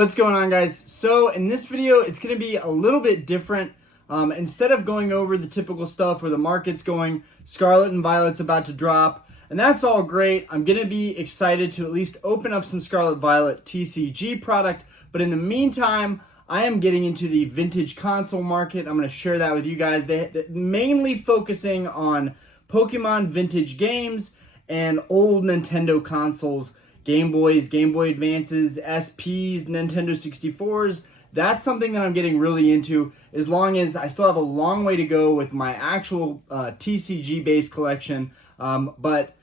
What's going on, guys? So in this video, it's going to be a little bit different. Instead of going over the typical stuff where the market's going, Scarlet and Violet's about to drop, and that's all great. I'm going to be excited to at least open up some Scarlet Violet TCG product, but in the meantime, I am getting into the vintage console market. I'm going to share that with you guys. They're mainly focusing on Pokemon vintage games and old Nintendo consoles. Game Boys, Game Boy Advances, SPs, Nintendo 64s. That's something that I'm getting really into, as long as I still have a long way to go with my actual TCG-based collection. But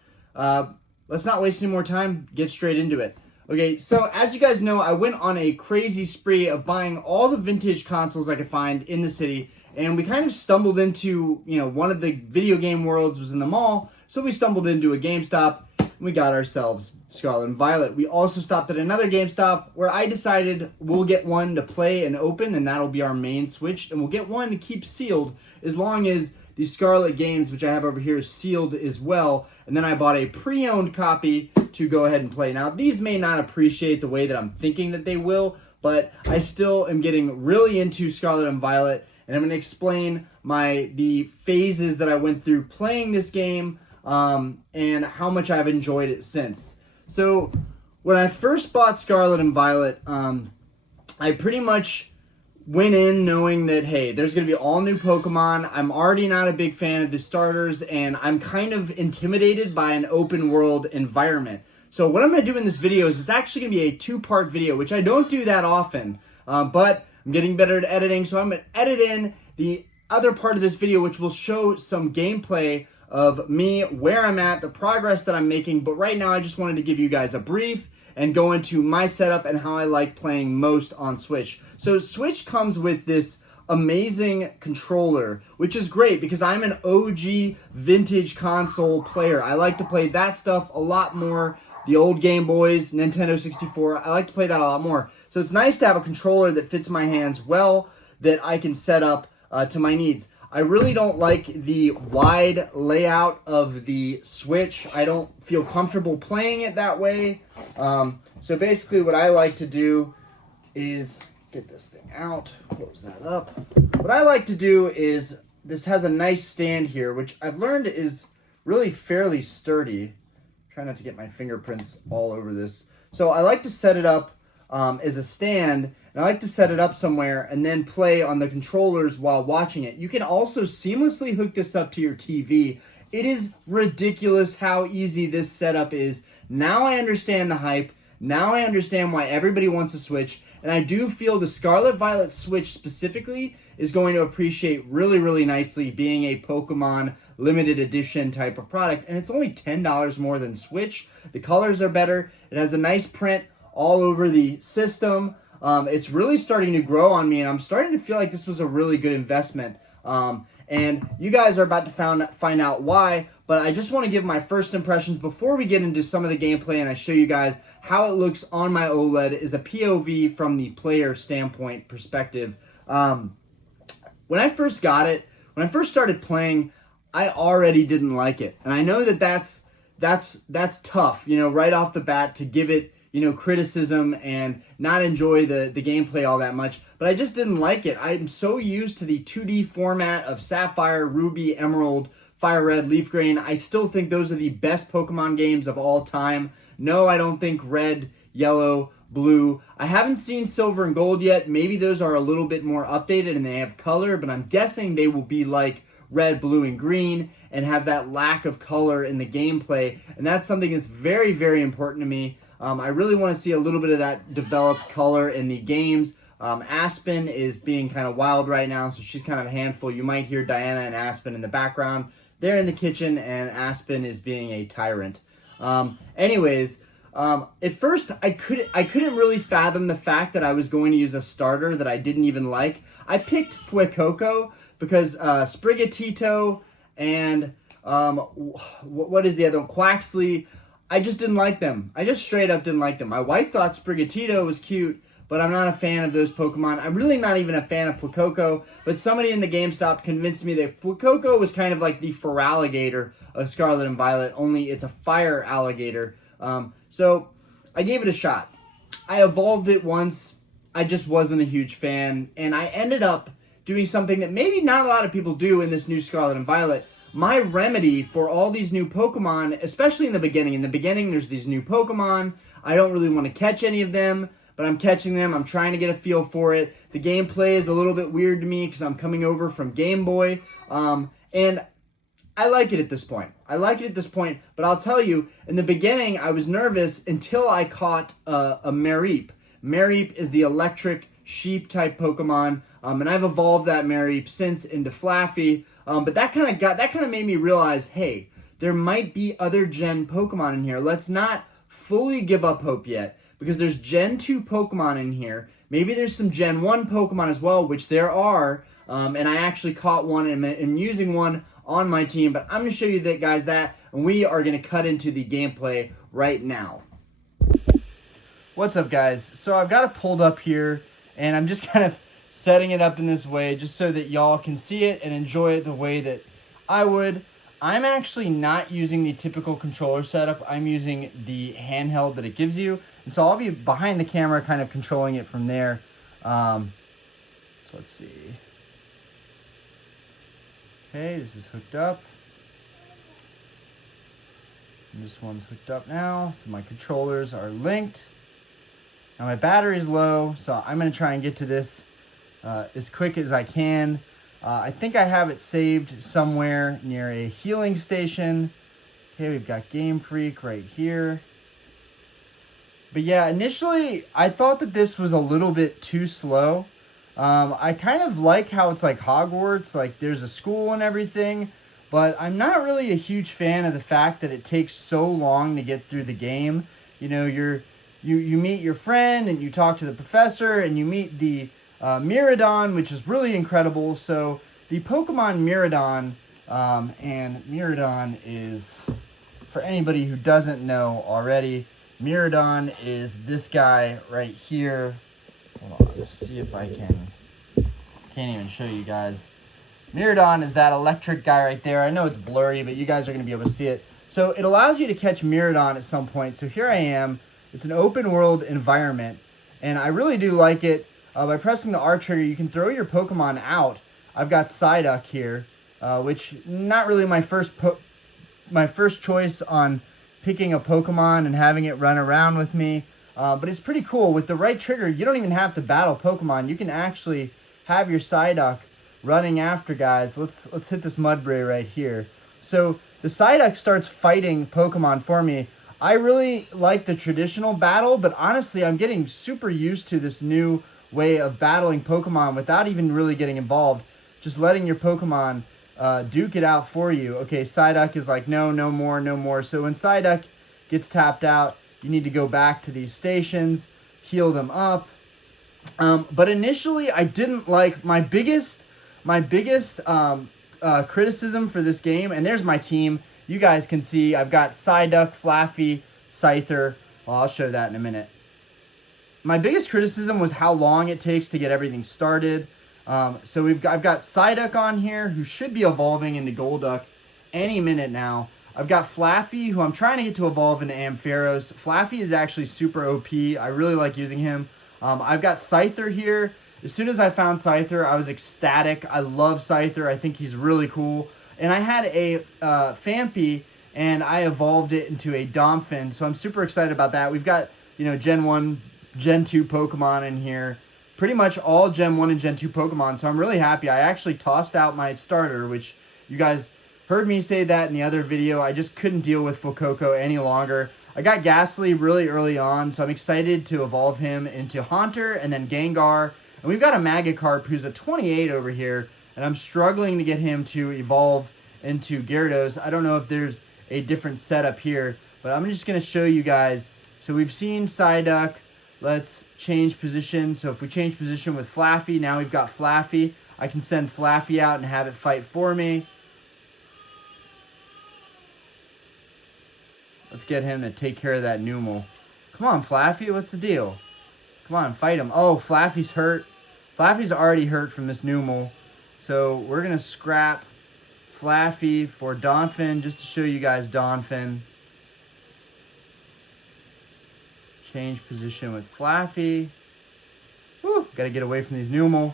let's not waste any more time. Get straight into it. Okay, so as you guys know, I went on a crazy spree of buying all the vintage consoles I could find in the city, and we kind of stumbled into, one of the video game worlds was in the mall, so we stumbled into a GameStop. We got ourselves Scarlet and Violet. We also stopped at another GameStop where I decided we'll get one to play and open, and that'll be our main Switch, and we'll get one to keep sealed as long as the Scarlet games, which I have over here, is sealed as well. And then I bought a pre-owned copy to go ahead and play. Now, these may not appreciate the way that I'm thinking that they will, but I still am getting really into Scarlet and Violet, and I'm going to explain the phases that I went through playing this game, and how much I've enjoyed it since. So when I first bought Scarlet and Violet, I pretty much went in knowing that, hey, there's going to be all new Pokemon. I'm already not a big fan of the starters, and I'm kind of intimidated by an open world environment. So what I'm going to do in this video is it's actually going to be a two-part video, which I don't do that often, but I'm getting better at editing, so I'm going to edit in the other part of this video, which will show some gameplay of me, where I'm at, the progress that I'm making. But right now I just wanted to give you guys a brief and go into my setup and how I like playing most on Switch. So Switch comes with this amazing controller, which is great because I'm an OG vintage console player. I like to play that stuff a lot more. The old Game Boys, Nintendo 64, I like to play that a lot more. So it's nice to have a controller that fits my hands well, that I can set up to my needs. I really don't like the wide layout of the Switch. I don't feel comfortable playing it that way. So basically what I like to do is get this thing out, close that up. What I like to do is, this has a nice stand here, which I've learned is really fairly sturdy. Try not to get my fingerprints all over this. So I like to set it up as a stand, and I like to set it up somewhere and then play on the controllers while watching it. You can also seamlessly hook this up to your TV. It is ridiculous how easy this setup is. Now I understand the hype. Now I understand why everybody wants a Switch. And I do feel the Scarlet Violet Switch specifically is going to appreciate really, really nicely being a Pokemon limited edition type of product. And it's only $10 more than Switch. The colors are better. It has a nice print all over the system. It's really starting to grow on me, and I'm starting to feel like this was a really good investment. And you guys are about to find out why, but I just want to give my first impressions before we get into some of the gameplay, and I show you guys how it looks on my OLED as a POV from the player standpoint perspective. When I first got it, when I first started playing, I already didn't like it. And I know that that's tough, right off the bat to give it criticism and not enjoy the gameplay all that much, but I just didn't like it. I'm so used to the 2D format of Sapphire, Ruby, Emerald, Fire Red, Leaf Green. I still think those are the best Pokemon games of all time. No, I don't think Red, Yellow, Blue. I haven't seen Silver and Gold yet. Maybe those are a little bit more updated and they have color, but I'm guessing they will be like Red, Blue, and Green and have that lack of color in the gameplay, and that's something that's very, very important to me. I really want to see a little bit of that developed color in the games. Aspen is being kind of wild right now, so she's kind of a handful. You might hear Diana and Aspen in the background. They're in the kitchen, and Aspen is being a tyrant. At first, I couldn't really fathom the fact that I was going to use a starter that I didn't even like. I picked Fuecoco because Sprigatito and what is the other one? Quaxley. I just didn't like them. I just straight up didn't like them. My wife thought Sprigatito was cute, but I'm not a fan of those Pokemon. I'm really not even a fan of Fuecoco, but somebody in the GameStop convinced me that Fuecoco was kind of like the Feraligatr of Scarlet and Violet, only it's a fire alligator. So I gave it a shot. I evolved it once, I just wasn't a huge fan, and I ended up doing something that maybe not a lot of people do in this new Scarlet and Violet. My remedy for all these new Pokemon, especially in the beginning. In the beginning, there's these new Pokemon. I don't really want to catch any of them, but I'm catching them. I'm trying to get a feel for it. The gameplay is a little bit weird to me because I'm coming over from Game Boy, and I like it at this point. But I'll tell you, in the beginning, I was nervous until I caught a Mareep. Mareep is the electric sheep type Pokemon, and I've evolved that Mareep since into Flaffy. But that kind of made me realize, hey, there might be other Gen Pokemon in here. Let's not fully give up hope yet, because there's Gen 2 Pokemon in here. Maybe there's some Gen 1 Pokemon as well, which there are, and I actually caught one and am using one on my team. But I'm going to show you that, guys, and we are going to cut into the gameplay right now. What's up, guys? So I've got it pulled up here, and I'm just kind of setting it up in this way just so that y'all can see it and enjoy it the way that I would. I'm actually not using the typical controller setup. I'm using the handheld that it gives you. And so I'll be behind the camera kind of controlling it from there. So let's see. Okay, this is hooked up. And this one's hooked up now. So my controllers are linked. Now my battery is low, so I'm going to try and get to this as quick as I can. I think I have it saved somewhere near a healing station. Okay, we've got Game Freak right here. But yeah, initially I thought that this was a little bit too slow. I kind of like how it's like Hogwarts, like there's a school and everything, but I'm not really a huge fan of the fact that it takes so long to get through the game. You know, you meet your friend and you talk to the professor and you meet the Miraidon, which is really incredible. So the Pokemon Miraidon, and Miraidon is, for anybody who doesn't know already, Miraidon is this guy right here. Hold on, let's see if I can't even show you guys. Miraidon is that electric guy right there. I know it's blurry, but you guys are going to be able to see it. So it allows you to catch Miraidon at some point. So here I am. It's an open world environment, and I really do like it. By pressing the R trigger, you can throw your Pokemon out. I've got Psyduck here, which not really my first choice on picking a Pokemon and having it run around with me. But it's pretty cool. With the right trigger, you don't even have to battle Pokemon. You can actually have your Psyduck running after guys. Let's hit this Mudbray right here. So the Psyduck starts fighting Pokemon for me. I really like the traditional battle, but honestly, I'm getting super used to this new way of battling Pokemon without even really getting involved. Just letting your Pokemon duke it out for you. Okay, Psyduck is like, no more. So when Psyduck gets tapped out, you need to go back to these stations, heal them up. But initially, I didn't like my biggest criticism for this game, and there's my team. You guys can see I've got Psyduck, Flaffy, Scyther. Well, I'll show that in a minute. My biggest criticism was how long it takes to get everything started. So I've got Psyduck on here, who should be evolving into Golduck any minute now. I've got Flaffy, who I'm trying to get to evolve into Ampharos. Flaffy is actually super OP. I really like using him. I've got Scyther here. As soon as I found Scyther, I was ecstatic. I love Scyther. I think he's really cool. And I had a Phanpy, and I evolved it into a Domphinn, so I'm super excited about that. We've got, Gen 1, Gen 2 Pokemon in here. Pretty much all Gen 1 and Gen 2 Pokemon, so I'm really happy. I actually tossed out my starter, which you guys heard me say that in the other video. I just couldn't deal with Fuecoco any longer. I got Ghastly really early on, so I'm excited to evolve him into Haunter and then Gengar. And we've got a Magikarp who's a 28 over here, and I'm struggling to get him to evolve into Gyarados. I don't know if there's a different setup here, but I'm just going to show you guys. So we've seen Psyduck. Let's change position. So if we change position with Flaffy, now we've got Flaffy. I can send Flaffy out and have it fight for me. Let's get him to take care of that Numel. Come on, Flaffy, what's the deal? Come on, fight him. Oh, Flaffy's hurt. Flaffy's already hurt from this Numel. So we're going to scrap Flaffy for Domphinn, just to show you guys Domphinn. Change position with Flaffy. Whew. Got to get away from these Numel.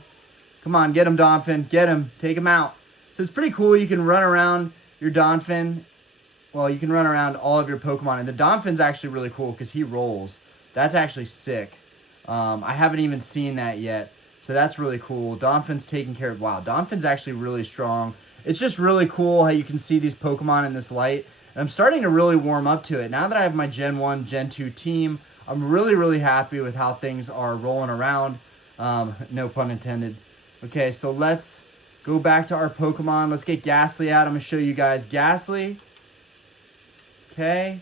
Come on, get him, Donphin. Get him. Take him out. So it's pretty cool. You can run around your Donphin. Well, you can run around all of your Pokemon. And the Donphin's actually really cool because he rolls. That's actually sick. I haven't even seen that yet. So that's really cool. Donphin's taking care of... Wow, Donphin's actually really strong. It's just really cool how you can see these Pokemon in this light. And I'm starting to really warm up to it. Now that I have my Gen 1, Gen 2 team, I'm really, really happy with how things are rolling around. No pun intended. Okay, so let's go back to our Pokemon. Let's get Ghastly out. I'm going to show you guys Ghastly. Okay.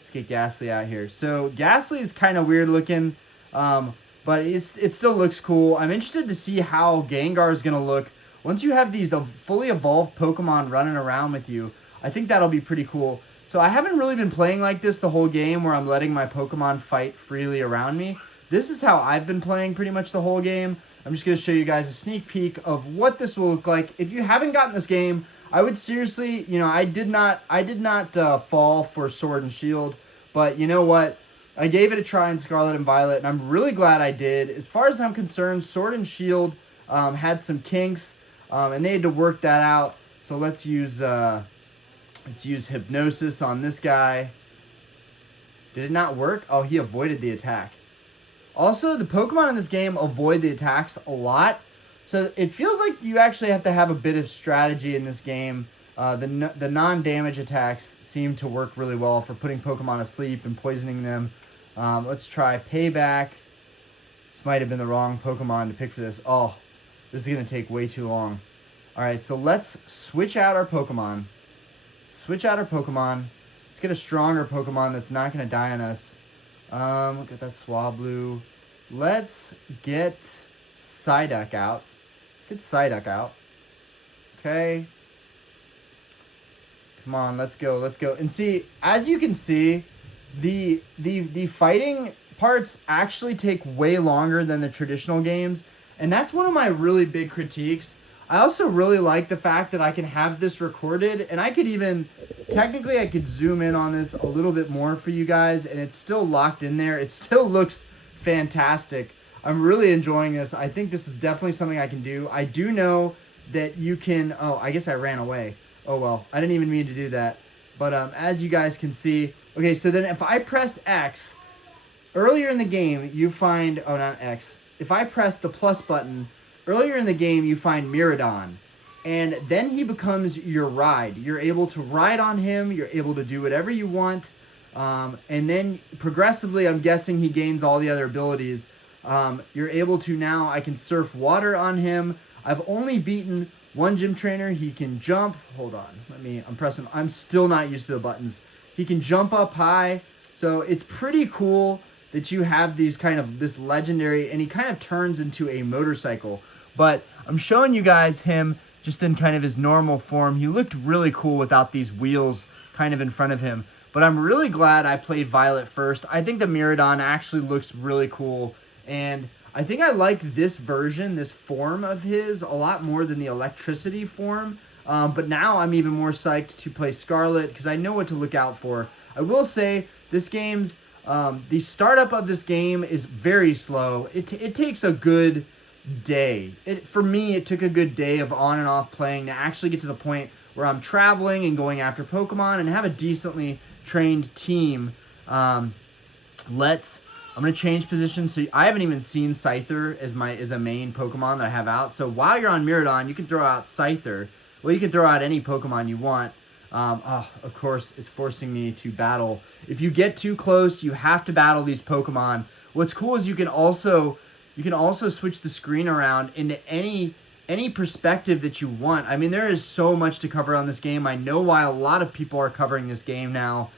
Let's get Ghastly out here. So Ghastly is kind of weird looking, but it still looks cool. I'm interested to see how Gengar is going to look once you have these fully evolved Pokemon running around with you. I think that'll be pretty cool. So I haven't really been playing like this the whole game where I'm letting my Pokemon fight freely around me. This is how I've been playing pretty much the whole game. I'm just going to show you guys a sneak peek of what this will look like. If you haven't gotten this game, I would seriously, I did not fall for Sword and Shield, but you know what? I gave it a try in Scarlet and Violet, and I'm really glad I did. As far as I'm concerned, Sword and Shield had some kinks, and they had to work that out. So let's use Hypnosis on this guy. Did it not work? Oh, he avoided the attack. Also, the Pokemon in this game avoid the attacks a lot. So it feels like you actually have to have a bit of strategy in this game. The non-damage attacks seem to work really well for putting Pokemon asleep and poisoning them. Let's try Payback. This might have been the wrong Pokemon to pick for this. Oh, this is going to take way too long. Alright, so let's switch out our Pokemon. Let's get a stronger Pokemon that's not going to die on us. Look at that Swablu. Let's get Psyduck out. Okay. Come on, let's go. And see, as you can see, the fighting parts actually take way longer than the traditional games. And that's one of my really big critiques. I also really like the fact that I can have this recorded, and I could even, technically I could zoom in on this a little bit more for you guys, and it's still locked in there. It still looks fantastic. I'm really enjoying this. I think this is definitely something I can do. I do know that you can, oh, I guess I ran away. Oh well, I didn't even mean to do that. But as you guys can see, okay, so then if I press X, earlier in the game you find, oh not X, if I press the plus button, earlier in the game, you find Miraidon, and then he becomes your ride. You're able to ride on him. You're able to do whatever you want, and then progressively, I'm guessing he gains all the other abilities. You're able to now, I can surf water on him. I've only beaten one gym trainer. He can jump. Hold on. I'm still not used to the buttons. He can jump up high, so it's pretty cool that you have this legendary, and he kind of turns into a motorcycle. But I'm showing you guys him just in kind of his normal form. He looked really cool without these wheels kind of in front of him. But I'm really glad I played Violet first. I think the Miraidon actually looks really cool. And I think I like this version, this form of his, a lot more than the electricity form. But now I'm even more psyched to play Scarlet because I know what to look out for. I will say, this game's, the startup of this game is very slow. It takes a good day. For me, it took a good day of on and off playing to actually get to the point where I'm traveling and going after Pokemon and have a decently trained team. I'm going to change positions. So I haven't even seen Scyther as a main Pokemon that I have out. So while you're on Miraidon, you can throw out Scyther. Well, you can throw out any Pokemon you want. Of course, it's forcing me to battle. If you get too close, you have to battle these Pokemon. What's cool is you can also switch the screen around into any perspective that you want. I mean, there is so much to cover on this game. I know why a lot of people are covering this game now.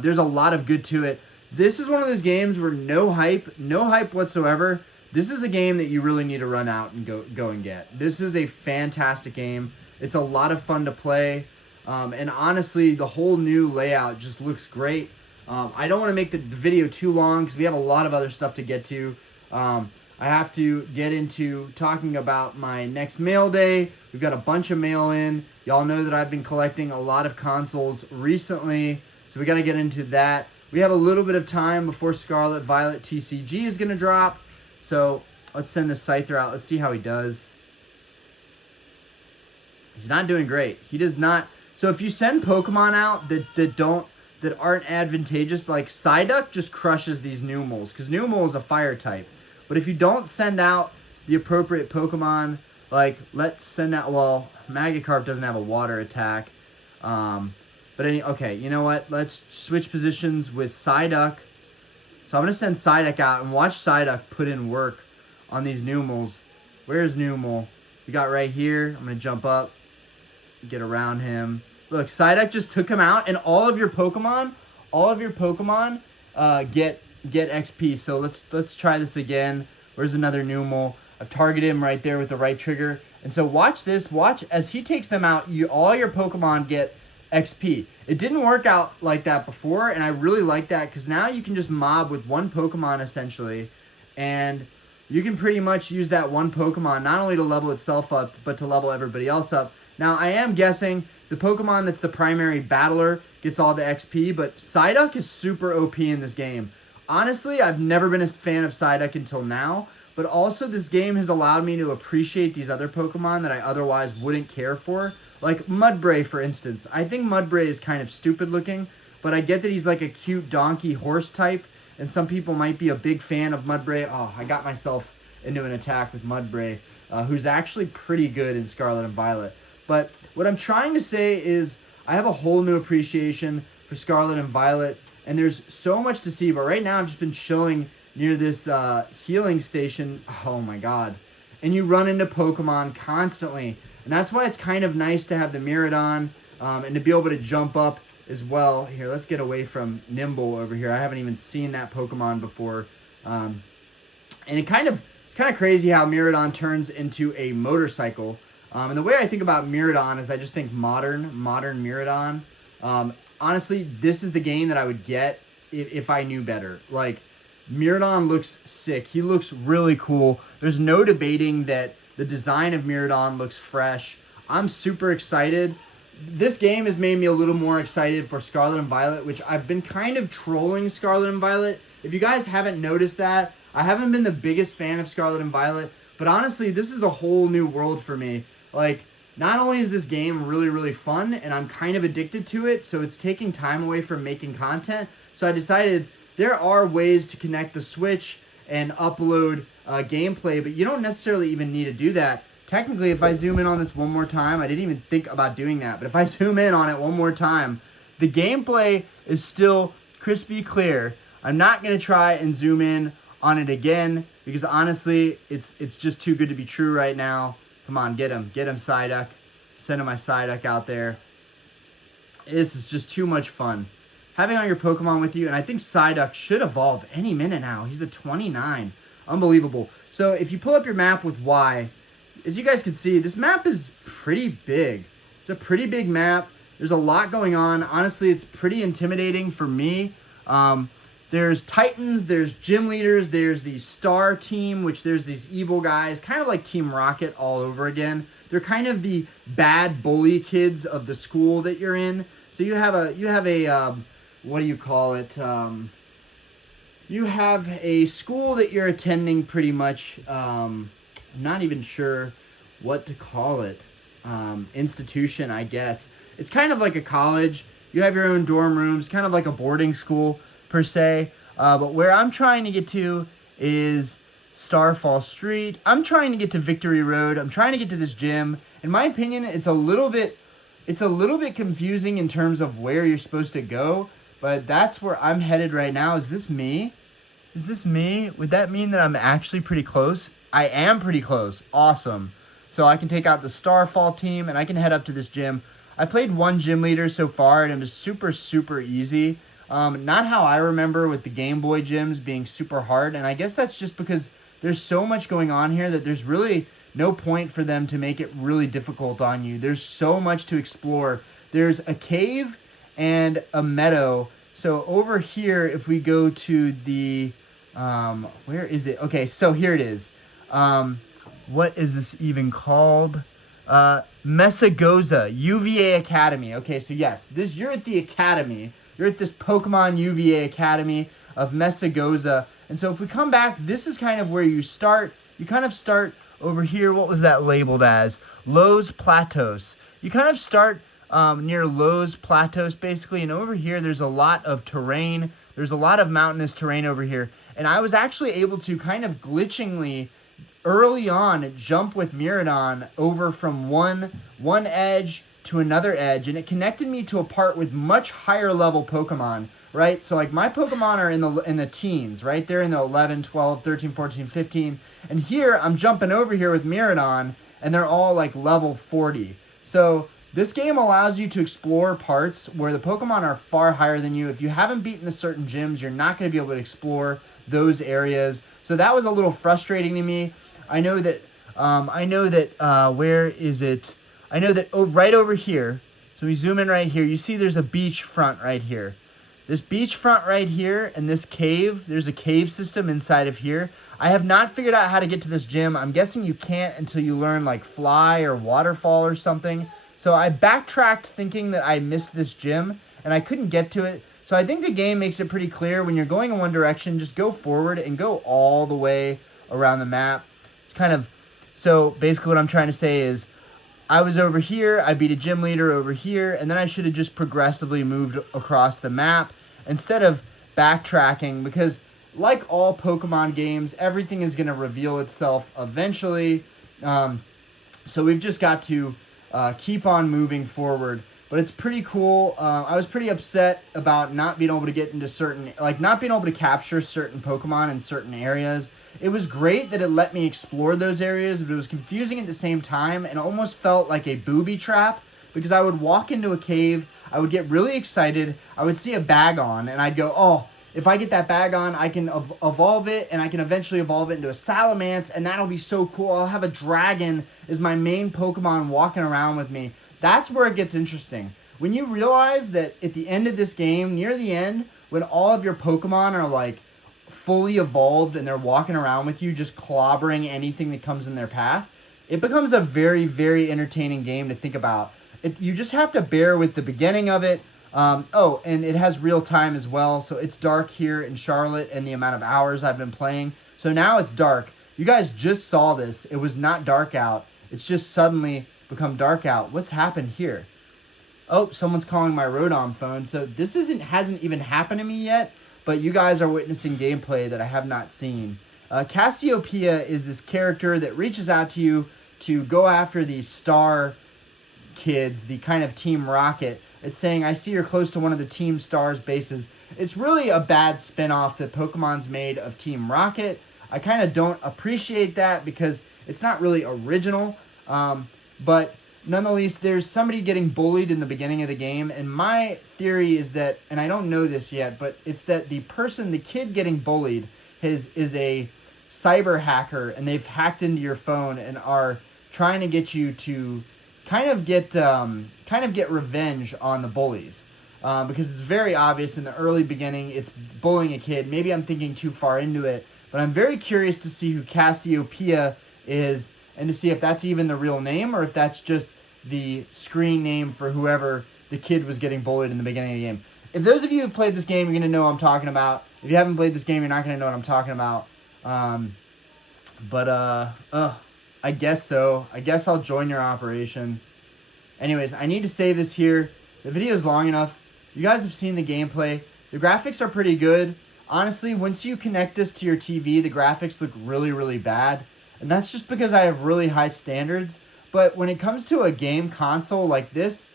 There's a lot of good to it. This is one of those games where no hype whatsoever. This is a game that you really need to run out and go and get. This is a fantastic game. It's a lot of fun to play. And honestly, the whole new layout just looks great. I don't want to make the video too long because we have a lot of other stuff to get to. I have to get into talking about my next mail day. We've got a bunch of mail in. Y'all know that I've been collecting a lot of consoles recently, so we got to get into that. We have a little bit of time before Scarlet Violet TCG is going to drop, So let's send the Scyther out. Let's see how he does. He's not doing great. He does not. So if you send Pokemon out that aren't advantageous, like Psyduck just crushes these Numels, because Numel is a fire type. But if you don't send out the appropriate Pokemon, like let's send out, well, Magikarp doesn't have a water attack. Okay, you know what? Let's switch positions with Psyduck. So I'm going to send Psyduck out and watch Psyduck put in work on these Numels. Where's Numel? We got right here. I'm going to jump up, get around him. Look, Psyduck just took him out, and all of your Pokemon get XP. So let's try this again. Where's another Numel? I've targeted him right there with the right trigger. And so watch this. Watch as he takes them out. All your Pokemon get XP. It didn't work out like that before, and I really like that because now you can just mob with one Pokemon essentially, and you can pretty much use that one Pokemon not only to level itself up, but to level everybody else up. Now, I am guessing the Pokemon that's the primary battler gets all the XP, but Psyduck is super OP in this game. Honestly, I've never been a fan of Psyduck until now, but also this game has allowed me to appreciate these other Pokemon that I otherwise wouldn't care for. Like Mudbray, for instance. I think Mudbray is kind of stupid looking, but I get that he's like a cute donkey horse type, and some people might be a big fan of Mudbray. Oh, I got myself into an attack with Mudbray, who's actually pretty good in Scarlet and Violet. But what I'm trying to say is I have a whole new appreciation for Scarlet and Violet, and there's so much to see, but right now I've just been chilling near this healing station. Oh my god. And you run into Pokemon constantly. And that's why it's kind of nice to have the Miraidon and to be able to jump up as well. Here, let's get away from Nimble over here. I haven't even seen that Pokemon before. And it's kind of crazy how Miraidon turns into a motorcycle. And the way I think about Miraidon is I just think modern Miraidon. Honestly, this is the game that I would get if I knew better. Like, Miraidon looks sick. He looks really cool. There's no debating that the design of Miraidon looks fresh. I'm super excited. This game has made me a little more excited for Scarlet and Violet, which I've been kind of trolling Scarlet and Violet. If you guys haven't noticed that, I haven't been the biggest fan of Scarlet and Violet, but honestly, this is a whole new world for me. Like, not only is this game really, really fun, and I'm kind of addicted to it, so it's taking time away from making content, so I decided there are ways to connect the Switch and upload gameplay, but you don't necessarily even need to do that. Technically, if I zoom in on this one more time, I didn't even think about doing that, but if I zoom in on it one more time, the gameplay is still crispy clear. I'm not going to try and zoom in on it again, because honestly, it's just too good to be true right now. Come on, get him, Psyduck. Sending my Psyduck out there. This is just too much fun. Having all your Pokemon with you, and I think Psyduck should evolve any minute now. He's a 29. Unbelievable. So if you pull up your map with Y, as you guys can see, this map is pretty big. It's a pretty big map. There's a lot going on. Honestly, it's pretty intimidating for me. There's Titans, there's gym leaders, there's the Star team, which there's these evil guys, kind of like Team Rocket all over again. They're kind of the bad bully kids of the school that you're in. So you have a what do you call it? You have a school that you're attending pretty much. I'm not even sure what to call it. Institution, I guess. It's kind of like a college. You have your own dorm rooms, kind of like a boarding school per se. But where I'm trying to get to is Starfall Street. I'm trying to get to Victory Road. I'm trying to get to this gym. In my opinion, it's a little bit confusing in terms of where you're supposed to go. But that's where I'm headed right now. Is this me? Is this me? Would that mean that I'm actually pretty close? I am pretty close. Awesome. So I can take out the Starfall team, and I can head up to this gym. I played one gym leader so far, and it was super, super easy. Not how I remember with the Game Boy gyms being super hard. And I guess that's just because there's so much going on here that there's really no point for them to make it really difficult on you. There's so much to explore. There's a cave and a meadow. So over here, if we go to the, where is it? Okay, so here it is. What is this even called? Mesagoza, UVA Academy. Okay, so yes, you're at the academy. You're at this Pokemon UVA Academy of Mesagoza. And so if we come back, this is kind of where you start. You kind of start over here. What was that labeled as? Los Plateaus. You kind of start near Los Plateaus, basically. And over here, there's a lot of terrain. There's a lot of mountainous terrain over here. And I was actually able to kind of glitchingly early on jump with Miraidon over from one edge to another edge, and it connected me to a part with much higher level Pokemon, right? So like my Pokemon are in the teens, right? They're in the 11, 12, 13, 14, 15. And here I'm jumping over here with Miraidon, and they're all like level 40. So this game allows you to explore parts where the Pokemon are far higher than you. If you haven't beaten the certain gyms, you're not going to be able to explore those areas. So that was a little frustrating to me. I know that where is it? I know that right over here, so we zoom in right here, you see there's a beach front right here. This beach front right here and this cave, there's a cave system inside of here. I have not figured out how to get to this gym. I'm guessing you can't until you learn like fly or waterfall or something. So I backtracked thinking that I missed this gym and I couldn't get to it. So I think the game makes it pretty clear when you're going in one direction, just go forward and go all the way around the map. It's kind of, so basically what I'm trying to say is I was over here, I beat a gym leader over here, and then I should have just progressively moved across the map instead of backtracking, because like all Pokemon games, everything is going to reveal itself eventually. So we've just got to keep on moving forward. But it's pretty cool. I was pretty upset about not being able to get into certain, like not being able to capture certain Pokemon in certain areas. It was great that it let me explore those areas, but it was confusing at the same time and almost felt like a booby trap, because I would walk into a cave, I would get really excited, I would see a Bagon, and I'd go, oh, if I get that Bagon, I can evolve it, and I can eventually evolve it into a Salamence, and that'll be so cool. I'll have a dragon as my main Pokemon walking around with me. That's where it gets interesting. When you realize that at the end of this game, near the end, when all of your Pokemon are like fully evolved and they're walking around with you just clobbering anything that comes in their path, it becomes a very, very entertaining game to think about. You just have to bear with the beginning of it. And it has real time as well, so it's dark here in Charlotte and the amount of hours I've been playing. So now it's dark. You guys just saw this. It was not dark out. It's just suddenly become dark out. What's happened here? Oh, someone's calling my Rodom phone. So this hasn't even happened to me yet, but you guys are witnessing gameplay that I have not seen. Cassiopeia is this character that reaches out to you to go after the star kids, the kind of Team Rocket. It's saying, I see you're close to one of the Team Stars bases. It's really a bad spinoff that Pokemon's made of Team Rocket. I kind of don't appreciate that because it's not really original. But nonetheless, there's somebody getting bullied in the beginning of the game. And my theory is that, and I don't know this yet, but it's that the kid getting bullied is a cyber hacker. And they've hacked into your phone and are trying to get you to kind of get revenge on the bullies, because it's very obvious in the early beginning it's bullying a kid. Maybe I'm thinking too far into it, but I'm very curious to see who Cassiopeia is and to see if that's even the real name or if that's just the screen name for whoever the kid was getting bullied in the beginning of the game. If those of you who've played this game, you're going to know what I'm talking about. If you haven't played this game, you're not going to know what I'm talking about. I guess so. I guess I'll join your operation. Anyways, I need to save this here. The video is long enough. You guys have seen the gameplay. The graphics are pretty good. Honestly, once you connect this to your TV, the graphics look really, really bad. And that's just because I have really high standards. But when it comes to a game console like this,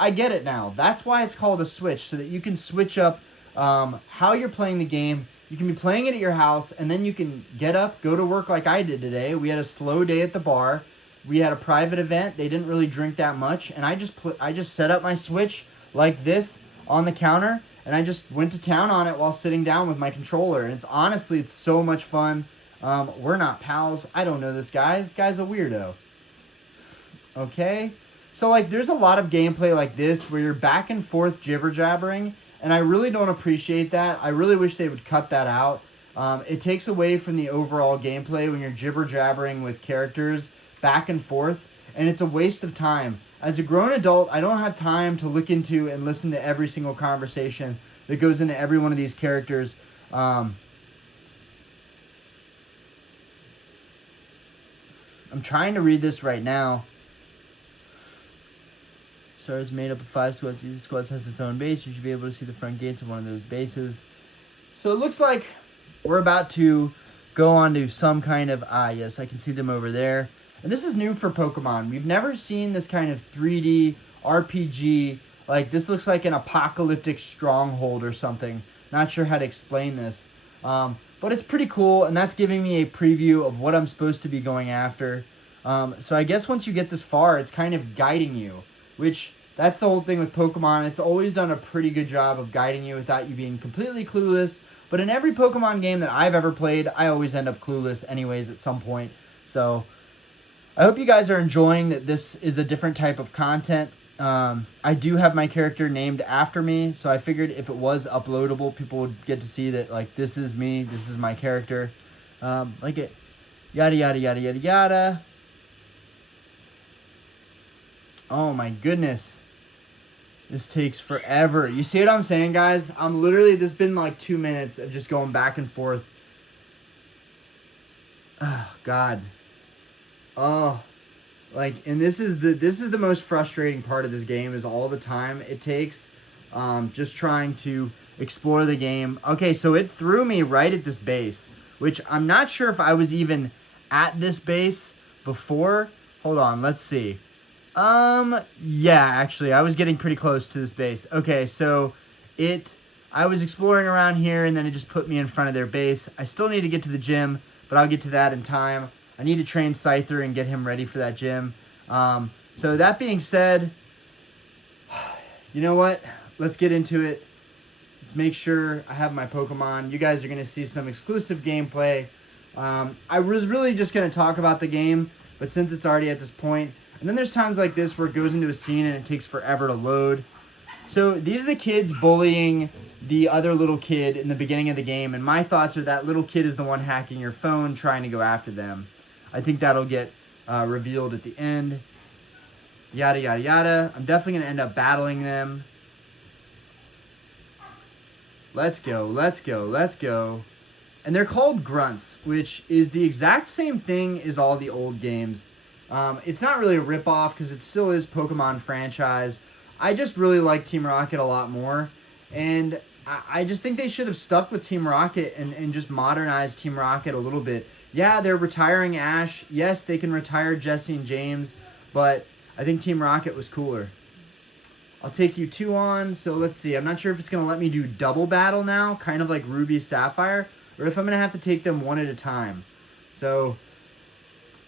I get it now. That's why it's called a Switch, so that you can switch up how you're playing the game. You can be playing it at your house, and then you can get up, go to work like I did today. We had a slow day at the bar. We had a private event. They didn't really drink that much, and I just set up my Switch like this on the counter, and I just went to town on it while sitting down with my controller. And it's so much fun. We're not pals. I don't know this guy. This guy's a weirdo. Okay? So, there's a lot of gameplay like this where you're back and forth jibber-jabbering, and I really don't appreciate that. I really wish they would cut that out. It takes away from the overall gameplay when you're jibber-jabbering with characters back and forth, and it's a waste of time. as a grown adult, I don't have time to look into and listen to every single conversation that goes into every one of these characters. I'm trying to read this right now. Star is made up of 5 squads. Each squad has its own base. You should be able to see the front gates of one of those bases. So it looks like we're about to go on to some kind of... yes, I can see them over there. And this is new for Pokemon. We've never seen this kind of 3D RPG. Like, this looks like an apocalyptic stronghold or something. Not sure how to explain this. But it's pretty cool, and that's giving me a preview of what I'm supposed to be going after. So I guess once you get this far, it's kind of guiding you. Which, that's the whole thing with Pokemon. It's always done a pretty good job of guiding you without you being completely clueless. But in every Pokemon game that I've ever played, I always end up clueless anyways at some point. So, I hope you guys are enjoying that this is a different type of content. I do have my character named after me, so I figured if it was uploadable, people would get to see that, like, this is me, this is my character. Like it, yada, yada, yada, yada, yada. Oh my goodness. This takes forever. You see what I'm saying, guys? I'm literally, this has been like 2 minutes of just going back and forth. Oh, God. Oh. Like, and this is the most frustrating part of this game, is all the time it takes just trying to explore the game. Okay, so it threw me right at this base, which I'm not sure if I was even at this base before. Hold on, let's see. Yeah, actually, I was getting pretty close to this base. Okay, so I was exploring around here, and then it just put me in front of their base. I still need to get to the gym, but I'll get to that in time. I need to train Scyther and get him ready for that gym. So that being said, you know what? Let's get into it. Let's make sure I have my Pokemon. You guys are going to see some exclusive gameplay. I was really just going to talk about the game, but since it's already at this point, and then there's times like this where it goes into a scene and it takes forever to load. So these are the kids bullying the other little kid in the beginning of the game, and my thoughts are that little kid is the one hacking your phone trying to go after them. I think that'll get revealed at the end. Yada, yada, yada. I'm definitely going to end up battling them. Let's go, let's go, let's go. And they're called grunts, which is the exact same thing as all the old games. It's not really a ripoff because it still is Pokemon franchise. I just really like Team Rocket a lot more. And I just think they should have stuck with Team Rocket and just modernized Team Rocket a little bit. Yeah, they're retiring Ash. Yes, they can retire Jesse and James. But I think Team Rocket was cooler. I'll take you 2 on. So let's see. I'm not sure if it's going to let me do double battle now. Kind of like Ruby Sapphire. Or if I'm going to have to take them one at a time. So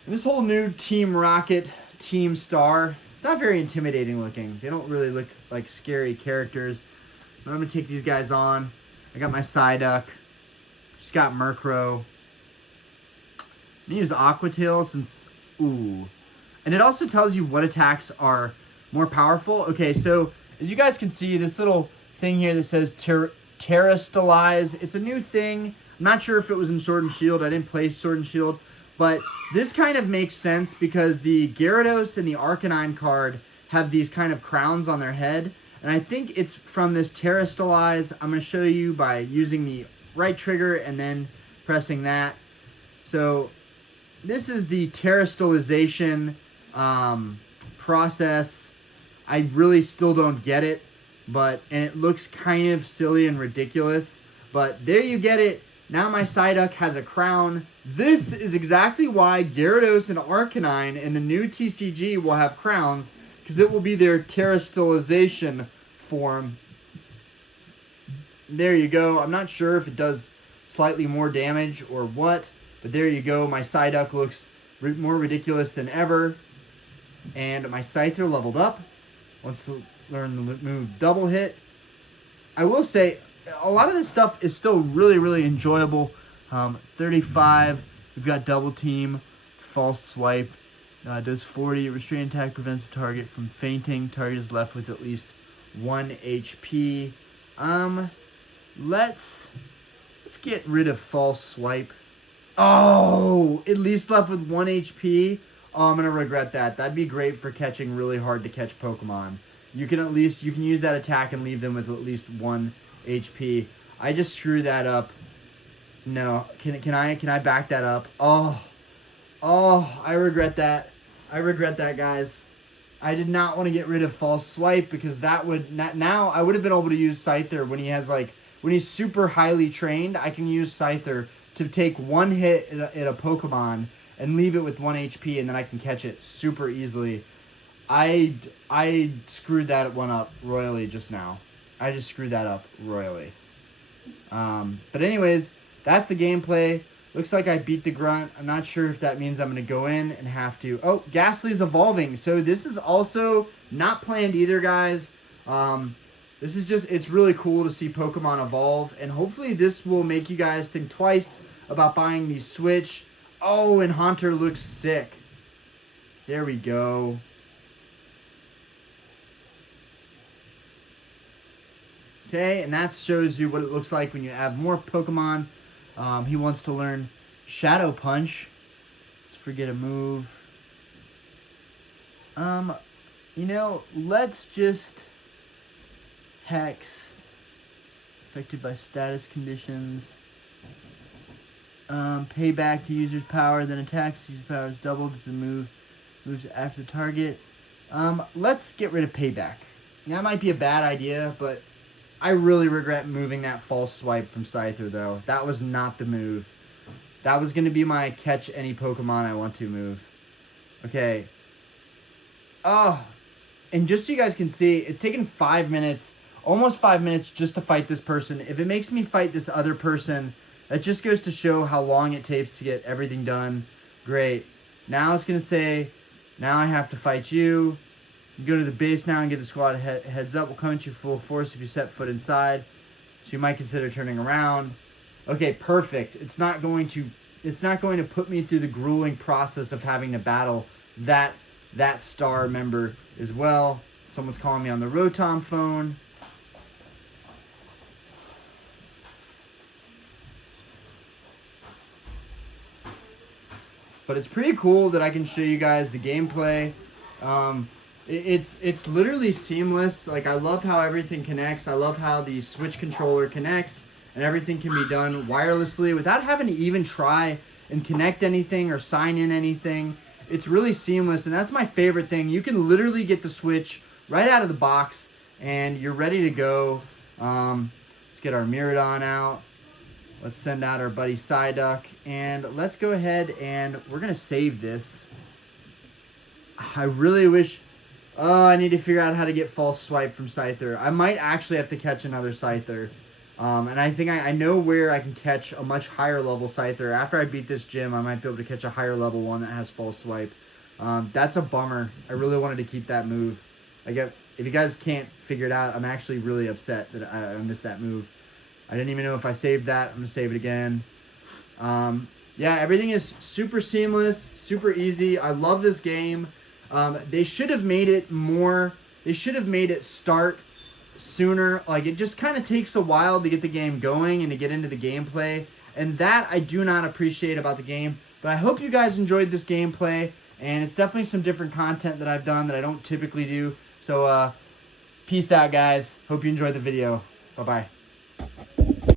this whole new Team Rocket, Team Star, it's not very intimidating looking. They don't really look like scary characters. But I'm going to take these guys on. I got my Psyduck. Just got Murkrow. I'm going to use Aqua Tail since... Ooh. And it also tells you what attacks are more powerful. Okay, so as you guys can see, this little thing here that says Terrastalize, it's a new thing. I'm not sure if it was in Sword and Shield. I didn't play Sword and Shield. But this kind of makes sense because the Gyarados and the Arcanine card have these kind of crowns on their head. And I think it's from this Terrastalize. I'm going to show you by using the right trigger and then pressing that. So this is the Terrastalization process. I really still don't get it. And it looks kind of silly and ridiculous. But there you get it. Now my Psyduck has a crown. This is exactly why Gyarados and Arcanine in the new TCG will have crowns, because it will be their Terrastalization form. There you go. I'm not sure if it does slightly more damage or what, but there you go. My Psyduck looks more ridiculous than ever. And my Scyther leveled up. Wants to learn the move Double Hit. I will say, a lot of this stuff is still really, really enjoyable. 35, we've got Double Team, False Swipe, does 40, Restrain Attack prevents the target from fainting, target is left with at least 1 HP. Let's get rid of False Swipe. Oh, at least left with 1 HP. Oh, I'm going to regret that. That'd be great for catching really hard to catch Pokemon. You can use that attack and leave them with at least 1 HP. I just screwed that up. No, can I back that up? Oh, I regret that. I regret that, guys. I did not want to get rid of False Swipe because that would now I would have been able to use Scyther when he has when he's super highly trained. I can use Scyther to take 1 hit at a Pokemon and leave it with 1 HP, and then I can catch it super easily. I screwed that one up royally just now. I just screwed that up royally. But anyways, that's the gameplay. Looks like I beat the Grunt. I'm not sure if that means I'm going to go in and have to... Oh, Ghastly's evolving. So this is also not planned either, guys. This is just... It's really cool to see Pokemon evolve. And hopefully this will make you guys think twice about buying the Switch. Oh, and Haunter looks sick. There we go. Okay, and that shows you what it looks like when you have more Pokemon. He wants to learn Shadow Punch. Let's forget a move. You know, let's just Hex. Affected by status conditions. Payback to user's power, then attacks. User's power is doubled as the moves after the target. Let's get rid of Payback. That might be a bad idea, but I really regret moving that False Swipe from Scyther, though. That was not the move. That was going to be my catch any Pokemon I want to move. Okay. Oh. And just so you guys can see, it's taken 5 minutes, almost 5 minutes just to fight this person. If it makes me fight this other person, that just goes to show how long it takes to get everything done. Great. Now it's going to say, now I have to fight you. You go to the base now and get the squad heads up. Will come at you full force if you set foot inside. So you might consider turning around. Okay, perfect. It's not going to put me through the grueling process of having to battle that star member as well. Someone's calling me on the Rotom phone. But it's pretty cool that I can show you guys the gameplay. It's literally seamless. Like, I love how everything connects. I love how the Switch controller connects and everything can be done wirelessly without having to even try and connect anything or sign in anything. It's really seamless, and that's my favorite thing. You can literally get the Switch right out of the box and you're ready to go. Let's get our Miraidon out. Let's send out our buddy Psyduck, and let's go ahead and we're going to save this. I really wish... Oh, I need to figure out how to get False Swipe from Scyther. I might actually have to catch another Scyther. And I think I know where I can catch a much higher level Scyther. After I beat this gym, I might be able to catch a higher level one that has False Swipe. That's a bummer. I really wanted to keep that move. If you guys can't figure it out, I'm actually really upset that I missed that move. I didn't even know if I saved that. I'm going to save it again. Yeah, everything is super seamless, super easy. I love this game. They should have made it more... They should have made it start sooner. Like, it just kind of takes a while to get the game going and to get into the gameplay. And that I do not appreciate about the game. But I hope you guys enjoyed this gameplay. And it's definitely some different content that I've done that I don't typically do. So, peace out, guys. Hope you enjoyed the video. Bye-bye.